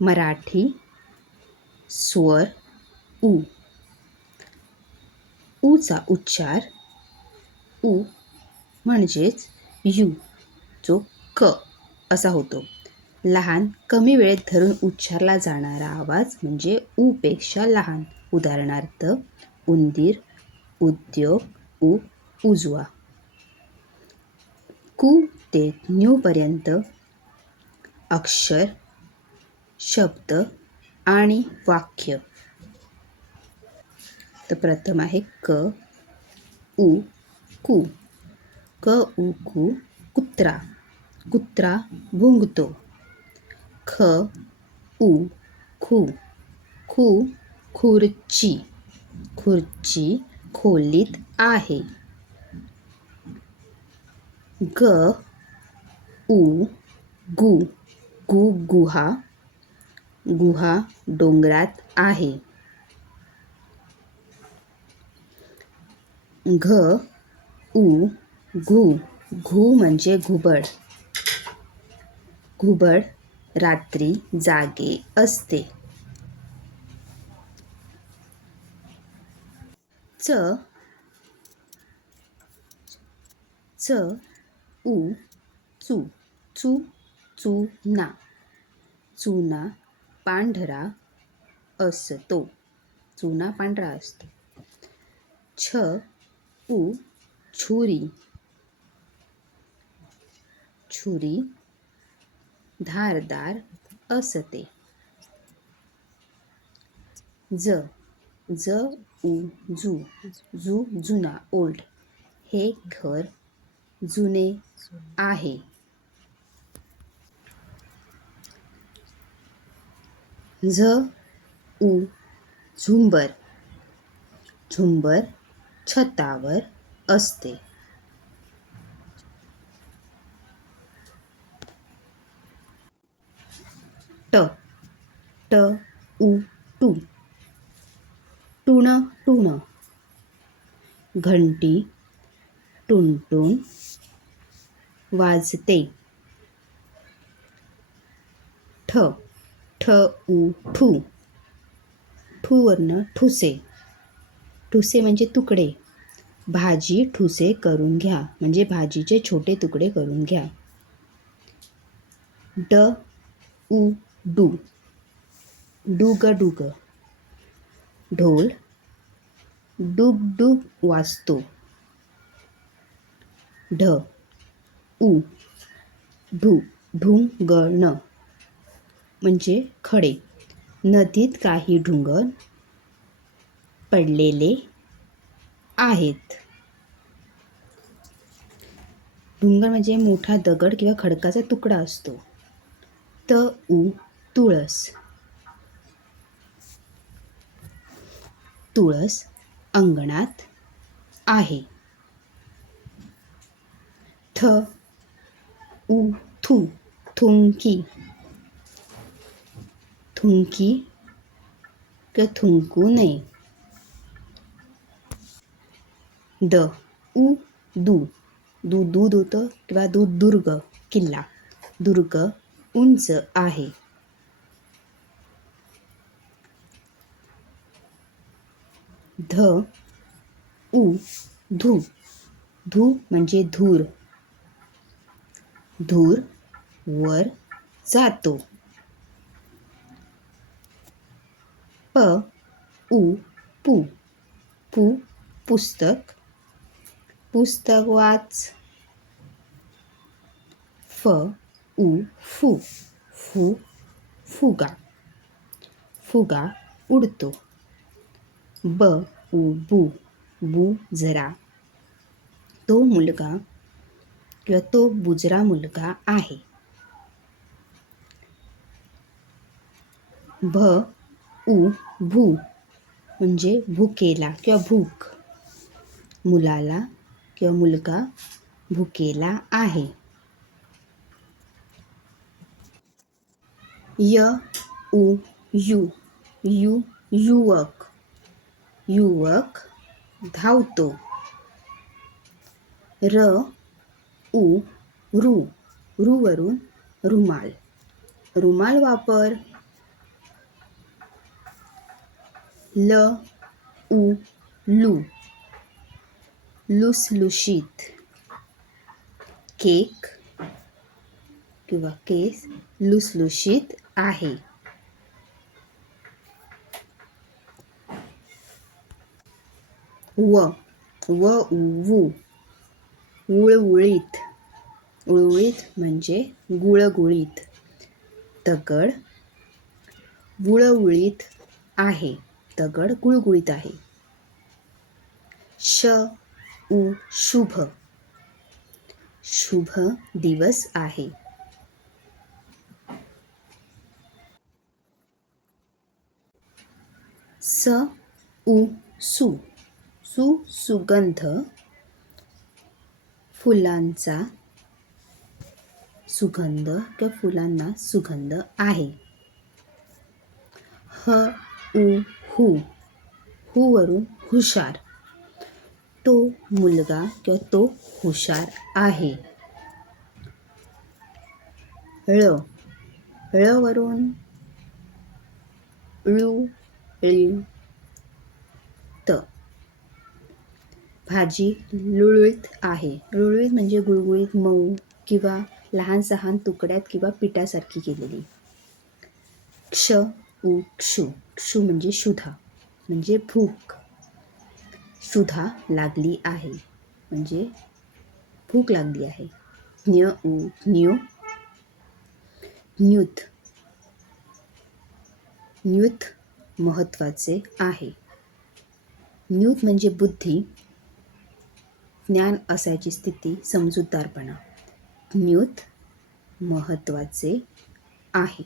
मराठी स्वर उ. ऊचा उच्चार उ म्हणजेच यू जो क असा होतो. लहान कमी वेळेत धरून उच्चारला जाणारा आवाज म्हणजे ऊपेक्षा लहान. उदाहरणार्थ उंदीर, उद्योग, उ उजवा. कु ते न्यू पर्यंत अक्षर, शब्द आणि वाक्य. तर प्रथम आहे क उ कु. क उ कु कुत्रा. कुत्रा भुंकतो. ख उ खु. खु खुर्ची. खुर्ची खोलीत आहे. ग उ गु. गु गुहा. गुहा डोंगरात आहे. घ उ घु. घु म्हणजे घुबड. घुबड रात्री जागे असते. च च उ चू. चू चुना. चुना पांढरा असतो. चुना पांढरा असतो. छ उ छुरी. छुरी धारदार असते. ज ज उ जू. जू जुना ओल्ड. हे घर जुने आहे. झ उ झुंबर. झुंबर छतावर असते. ट ट उ टू. टुण टुण. घंटी टुणटुण वाजते. ठ ठ उ ठू. ठूवरनं ठुसे. ठुसे म्हणजे तुकडे. भाजी ठुसे करून घ्या म्हणजे भाजीचे छोटे तुकडे करून घ्या. ड उ डू. डुग डुग. ढोल डुग डुग वाजतो. ढ उ ढू. ढुंगण म्हणजे खडे. नदीत काही ढुंगण पडलेले आहेत. ढुंगण म्हणजे मोठा दगड किंवा खडकाचा तुकडा असतो. त उ तुळस. तुळस अंगणात आहे. थ उ थू. थुंकी. थुंकी किंवा थुंकू नये. द उ दू. दूध होतं किंवा दुर्ग किल्ला. दुर्ग उंच आहे. ध उ धू. धू म्हणजे धूर. धूर वर जातो. प उ पू. पू पुस्तक. पुस्तक वाच. फ उ फू. फू फुगा. फुगा उडतो. ब उ बू. बू जरा. तो मुलगा किंवा तो बुजरा मुलगा आहे. भ उ भू म्हणजे भुकेला किंवा भूक. मुलाला किंवा मुलगा भुकेला आहे. य उ यू. यू युवक. युवक धावतो. र उ रू. रूवरून रुमाल. रुमाल वापर. ल उ लू लुसलुशीत. केक किंवा केस लुसलुशीत आहे. व व उ वू उळउळीत. उळउळीत म्हणजे गुळगुळीत. दगड गुळगुळीत आहे. दगड गुळगुळीत आहे. श उ शुभ शुभ दिवस आहे. स उ सु सुगंध फुलांचा सुगंध किंवा फुलांना सुगंध आहे. ह उ हू वरून हुशार. तो मुलगा किंवा तो हुशार आहे. ळ वरून त. भाजी लुळवीत आहे. लुळवीत म्हणजे गुळगुळीत, मऊ किंवा लहान सहान तुकड्यात किंवा पिठासारखी केलेली. क्ष उ क्षू क्षू म्हणजे क्षुधा म्हणजे भूक. क्षुधा लागली आहे म्हणजे भूक लागली आहे. ज्ञ उ ज्ञू ज्ञुत ज्ञुत महत्त्वाचे आहे. ज्ञुत म्हणजे बुद्धी, ज्ञान असायची स्थिती, समजूतदारपणा. ज्ञुत महत्त्वाचे आहे.